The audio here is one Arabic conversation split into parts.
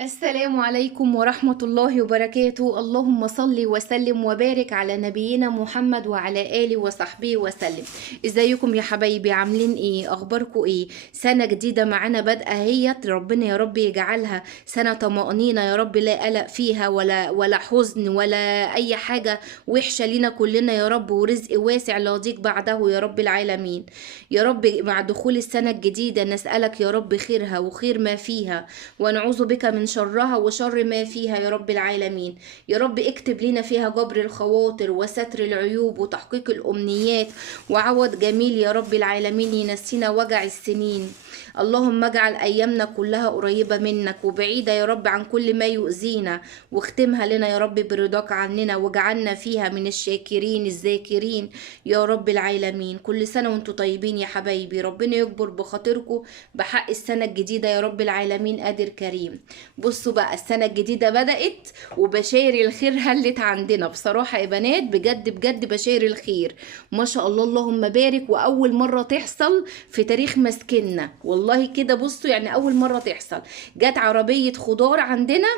السلام عليكم ورحمة الله وبركاته. اللهم صل وسلم وبارك على نبينا محمد وعلى آله وصحبه وسلم. ازيكم يا حبايبي؟ عاملين ايه؟ اخباركم ايه؟ سنة جديدة معانا بادئة اهيت، ربنا يا رب يجعلها سنة طمأنينة يا رب، لا قلق فيها ولا حزن ولا اي حاجة وحشة لينا كلنا يا رب، ورزق واسع لا يضيق بعده يا رب العالمين. يا رب مع دخول السنة الجديدة نسألك يا رب خيرها وخير ما فيها، ونعوذ بك من شرها وشر ما فيها يا رب العالمين. يا رب اكتب لنا فيها جبر الخواطر وستر العيوب وتحقيق الأمنيات وعوض جميل يا رب العالمين ينسينا وجع السنين. اللهم اجعل أيامنا كلها قريبة منك وبعيدة يا رب عن كل ما يؤذينا، واختمها لنا يا رب برضاك عننا، واجعلنا فيها من الشاكرين الذاكرين يا رب العالمين. كل سنة وانتم طيبين يا حبايبي، ربنا يكبر بخاطركم بحق السنة الجديدة يا رب العالمين قادر كريم. بصوا بقى، السنة الجديدة بدأت وبشاير الخير هلت عندنا بصراحة يا بنات، بجد بجد بشاير الخير ما شاء الله اللهم بارك، وأول مرة تحصل في تاريخ مسكننا والله كده. بصوا يعني أول مرة تحصل، جت عربية خضار عندنا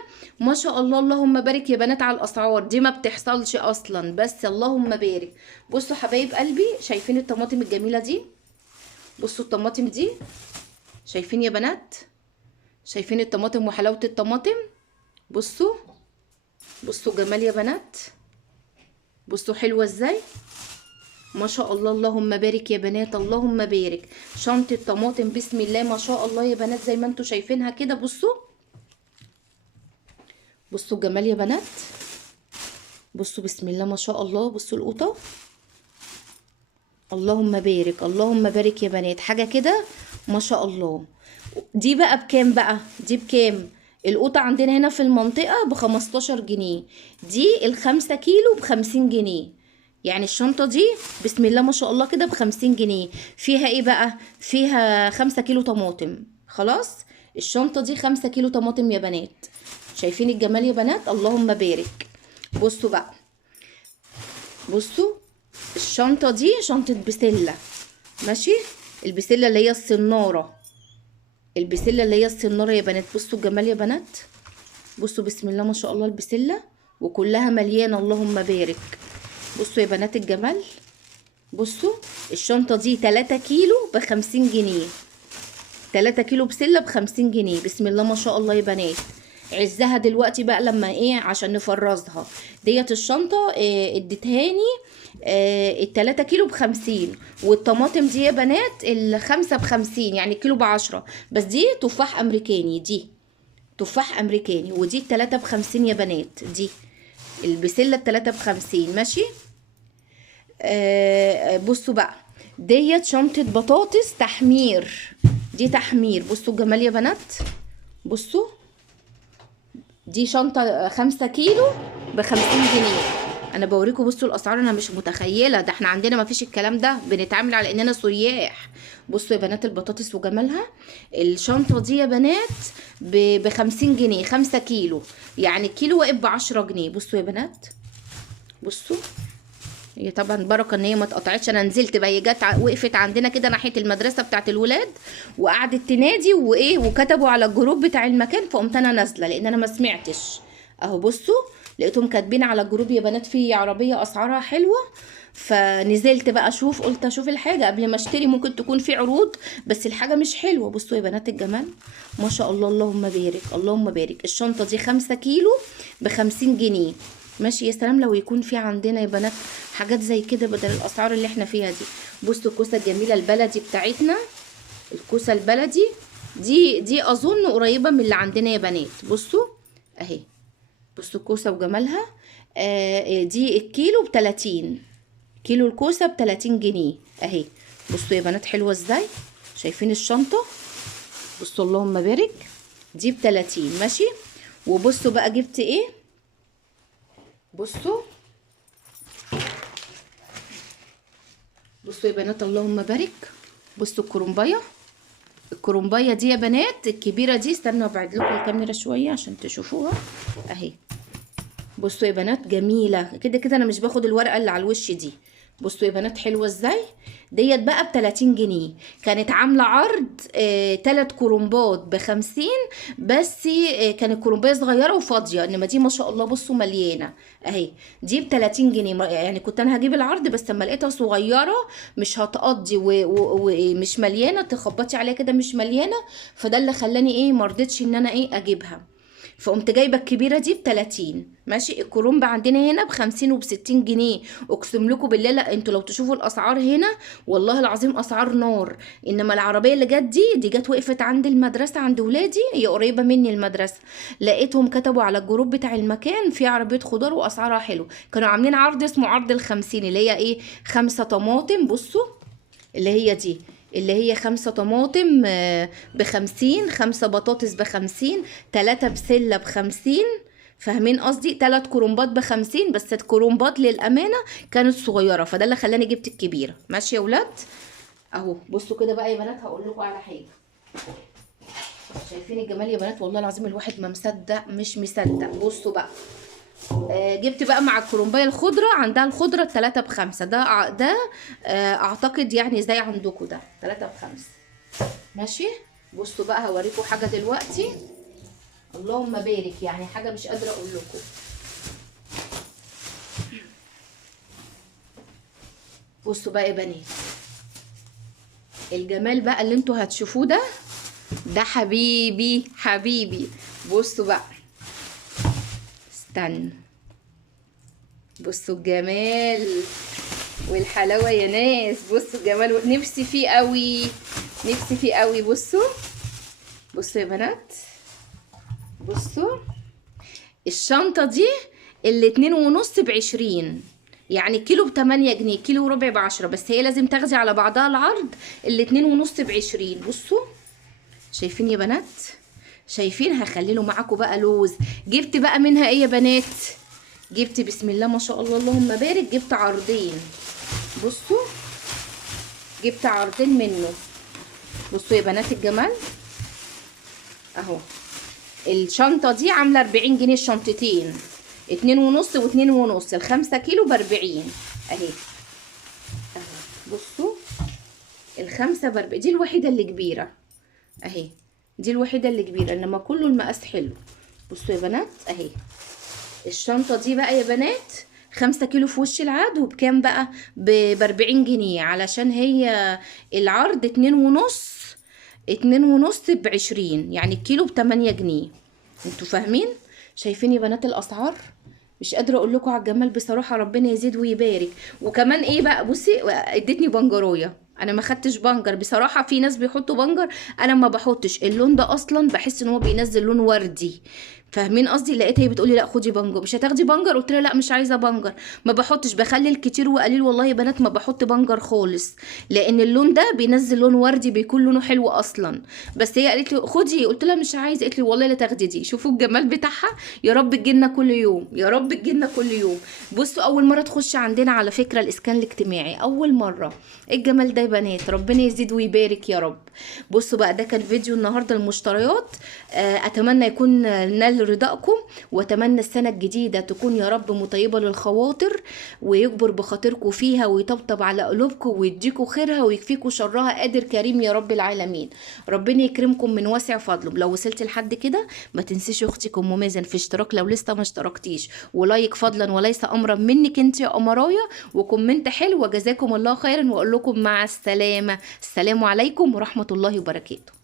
ما شاء الله اللهم بارك يا بنات على الأسعار دي، ما بتحصلش أصلا بس اللهم بارك. بصوا حبايب قلبي، شايفين الطماطم الجميلة دي؟ بصوا الطماطم دي، شايفين يا بنات؟ شايفين الطماطم وحلاوة الطماطم؟ بصوا بصوا جمال يا بنات، بصوا حلوة ازاي ما شاء الله اللهم بارك يا بنات اللهم بارك. شنطة طماطم بسم الله ما شاء الله يا بنات زي ما انتوا شايفينها كده. بصوا بصوا الجمال يا بنات، بصوا بسم الله ما شاء الله. بصوا القوطة اللهم بارك اللهم بارك يا بنات، حاجة كده ما شاء الله. دي بقى بكام بقى؟ دي بكام؟ القوطة عندنا هنا في المنطقة ب15 جنيه، دي ال5 كيلو ب50 جنيه. يعني الشنطة دي بسم الله ما شاء الله كده ب50 جنيه. فيها ايه بقى؟ فيها 5 كيلو طماطم. خلاص الشنطة دي 5 كيلو طماطم يا بنات. شايفين الجمال يا بنات اللهم بارك. بصوا بقى، بصوا الشنطة دي شنطة بسلة، ماشي؟ البسلة اللي هي الصنارة، البسلة اللي هي الصنارة يا بنات. بصوا الجمال يا بنات، بصوا بسم الله ما شاء الله البسلة وكلها مليانة اللهم بارك. بصوا يا بنات الجمال، بصوا الشنطة دي 3 كيلو ب50 جنيه، 3 كيلو بسلة ب50 جنيه بسم الله ما شاء الله يا بنات. عزها دلوقتي بقى لما ايه عشان نفرزها. ديت الشنطة اديتهاني ال3 كيلو ب50، والطماطم دي يا بنات ال5 ب50، يعني كيلو ب10. بس دي تفاح امريكاني، دي تفاح امريكاني، ودي التلاتة ب50 يا بنات. دي البسلة التلاتة ب50 ماشي. بصوا بقى، ديت شنطة بطاطس تحمير، دي تحمير. بصوا الجمال يا بنات، بصوا دي شنطة 5 كيلو ب50 جنيه. انا بوريكم بصوا الاسعار، انا مش متخيلة ده، احنا عندنا ما فيش الكلام ده، بنتعامل على اننا سياح. بصوا يا بنات البطاطس وجمالها. الشنطة دي يا بنات ب50 جنيه، 5 كيلو، يعني الكيلو واقف ب10 جنيه. بصوا يا بنات، بصوا هي طبعا بركه ان هي ما اتقطعتش. انا نزلت بقى، هي جت وقفت عندنا كده ناحيه المدرسه بتاعت الولاد وقعدت تنادي وايه، وكتبوا على الجروب بتاع المكان، فقمت انا نازله لان انا ما سمعتش. اهو بصوا لقيتهم كاتبين على الجروب يا بنات في عربيه اسعارها حلوه، فنزلت بقى اشوف، قلت اشوف الحاجه قبل ما اشتري، ممكن تكون في عروض بس الحاجه مش حلوه. بصوا يا بنات الجمال ما شاء الله اللهم بارك اللهم بارك. الشنطه دي 5 كيلو ب50 جنيه ماشي. يا سلام لو يكون في عندنا يا بنات حاجات زي كده بدل الاسعار اللي احنا فيها دي. بصوا الكوسه الجميله البلدي بتاعتنا، الكوسه البلدي دي اظن قريبه من اللي عندنا يا بنات. بصوا اهي، بصوا الكوسه وجمالها. دي الكيلو ب30، كيلو الكوسه ب30 جنيه اهي. بصوا يا بنات حلوه ازاي، شايفين الشنطه؟ بصوا اللهم بارك، دي ب30 ماشي. وبصوا بقى جبت ايه، بصوا بصوا يا بنات اللهم بارك. بصوا الكرنبايه، الكرنبايه دي يا بنات الكبيره دي، استنوا ابعد لكم الكاميرا شويه عشان تشوفوها اهي. بصوا يا بنات جميله كده كده، انا مش باخد الورقه اللي على الوش دي بصوا يا بنات حلوه ازاي. ديت بقى ب30 جنيه. كانت عامله عرض 3 كرومبات ب50. بس كانت كرومبايه صغيره وفاضيه، انما دي ما شاء الله بصوا مليانه اهي. دي ب30 جنيه، يعني كنت انا هجيب العرض بس لما لقيتها صغيره مش هتقضي ومش مليانه، تخبطي عليها كده مش مليانه، فده اللي خلاني ايه مرضتش ان انا ايه اجيبها. فقمت جايبه الكبيره دي ب30. ماشي. الكرومبه عندنا هنا ب50 وب60 جنيه. اقسم لكم بالله، لا انتوا لو تشوفوا الاسعار هنا والله العظيم اسعار نار. انما العربيه اللي جت دي جت وقفت عند المدرسه عند ولادي، هي قريبه مني المدرسه. لقيتهم كتبوا على الجروب بتاع المكان في عربيه خضار واسعارها حلو. كانوا عاملين عرض اسمه عرض ال50، اللي هي ايه 5 طماطم. بصوا اللي هي دي، اللي هي 5 طماطم ب50، 5 بطاطس ب50، 3 بسلة ب50. فاهمين قصدي؟ 3 كرومبات ب50، بس الكرومبات للأمانة كانت صغيرة، فده اللي خلاني جبت الكبيرة. ماشي يا ولاد؟ اهو بصوا كده بقى يا بنات، هقول لكم على حاجة. شايفين الجمال يا بنات؟ والله العظيم الواحد ما مصدق مش مصدق. بصوا بقى، جبت بقى مع الكرومبايه الخضره، عندها الخضره 3 ب5. ده اعتقد يعني زي عندكم ده 3 ب5. ماشي. بصوا بقى هوريكم حاجه دلوقتي اللهم بارك، يعني حاجه مش قادره اقول لكم. بصوا بقى يا بنات، الجمال بقى اللي انتوا هتشوفوه ده حبيبي حبيبي. بصوا بقى، استنى، بصوا الجمال والحلاوه يا ناس. بصوا الجمال، نفسي فيه قوي، نفسي فيه قوي. بصوا بصوا يا بنات، بصوا الشنطه دي ال2.5 ب20، يعني كيلو ب8 جنيه، كيلو وربع ب10، بس هي لازم تاخدي على بعضها العرض. ال2.5 ب20. بصوا شايفين يا بنات؟ شايفين؟ هخليله معاكم بقى لوز. جبت بقى منها ايه يا بنات؟ جبت بسم الله ما شاء الله اللهم بارك، جبت عرضين. بصوا جبت عرضين منه. بصوا يا بنات الجمال اهو. الشنطه دي عامله 40 جنيه الشنطتين، 2.5 و2.5، ال5 كيلو ب40 اهي. اهو بصوا ال5 ب40، دي الوحيده اللي كبيره اهي، دي الوحيده اللي كبيره، انما كله المقاس حلو. بصوا يا بنات اهي. الشنطه دي بقى يا بنات 5 كيلو في وش العاد، وبكام بقى؟ ب40 جنيه، علشان هي العرض 2.5، 2.5 ب20، يعني الكيلو ب8 جنيه. انتوا فاهمين؟ شايفين يا بنات الاسعار؟ مش قادره اقول لكم على الجمال بصراحه، ربنا يزيد ويبارك. وكمان ايه بقى، بصي ادتني بنجرويه. انا ما خدتش بنجر بصراحه، في ناس بيحطوا بنجر، انا ما بحطش. اللون ده اصلا بحس ان هو بينزل لون وردي. فاهمين قصدي؟ لقيتها هي بتقولي لا خدي بنجر. مش هتاخدي بنجر؟ قلت لها لا مش عايزه بنجر. ما بحطش، بخلي الكتير وقليل. والله يا بنات ما بحط بنجر خالص، لان اللون ده بينزل لون وردي، بيكون لونه حلو اصلا. بس هي قالت لي خدي، قلت لها مش عايزه. قالت لي والله لا تاخدي دي. شوفوا الجمال بتاعها. يا رب تجيلنا كل يوم، يا رب تجيلنا كل يوم. بصوا اول مره تخش عندنا على فكره الاسكان الاجتماعي، اول مره. ايه الجمال ده يا بنات؟ ربنا يزيد ويبارك يا رب. بصوا بقى، ده كان فيديو النهارده المشتريات. اتمنى يكون نال رضاكم، واتمنى السنه الجديده تكون يا رب مطيبه للخواطر، ويكبر بخاطركم فيها، ويطبطب على قلوبكم، ويديكم خيرها، ويكفيكم شرها، قادر كريم يا رب العالمين. ربنا يكرمكم من واسع فضله. لو وصلت لحد كده ما تنسيش اختك ام مازن في اشتراك لو لسه ما اشتركتيش، ولايك فضلا وليس امرا منك انت يا قمرايه، وكومنت حلو. وجزاكم الله خيرا، واقول لكم مع السلامه. السلام عليكم ورحمه الله وبركاته.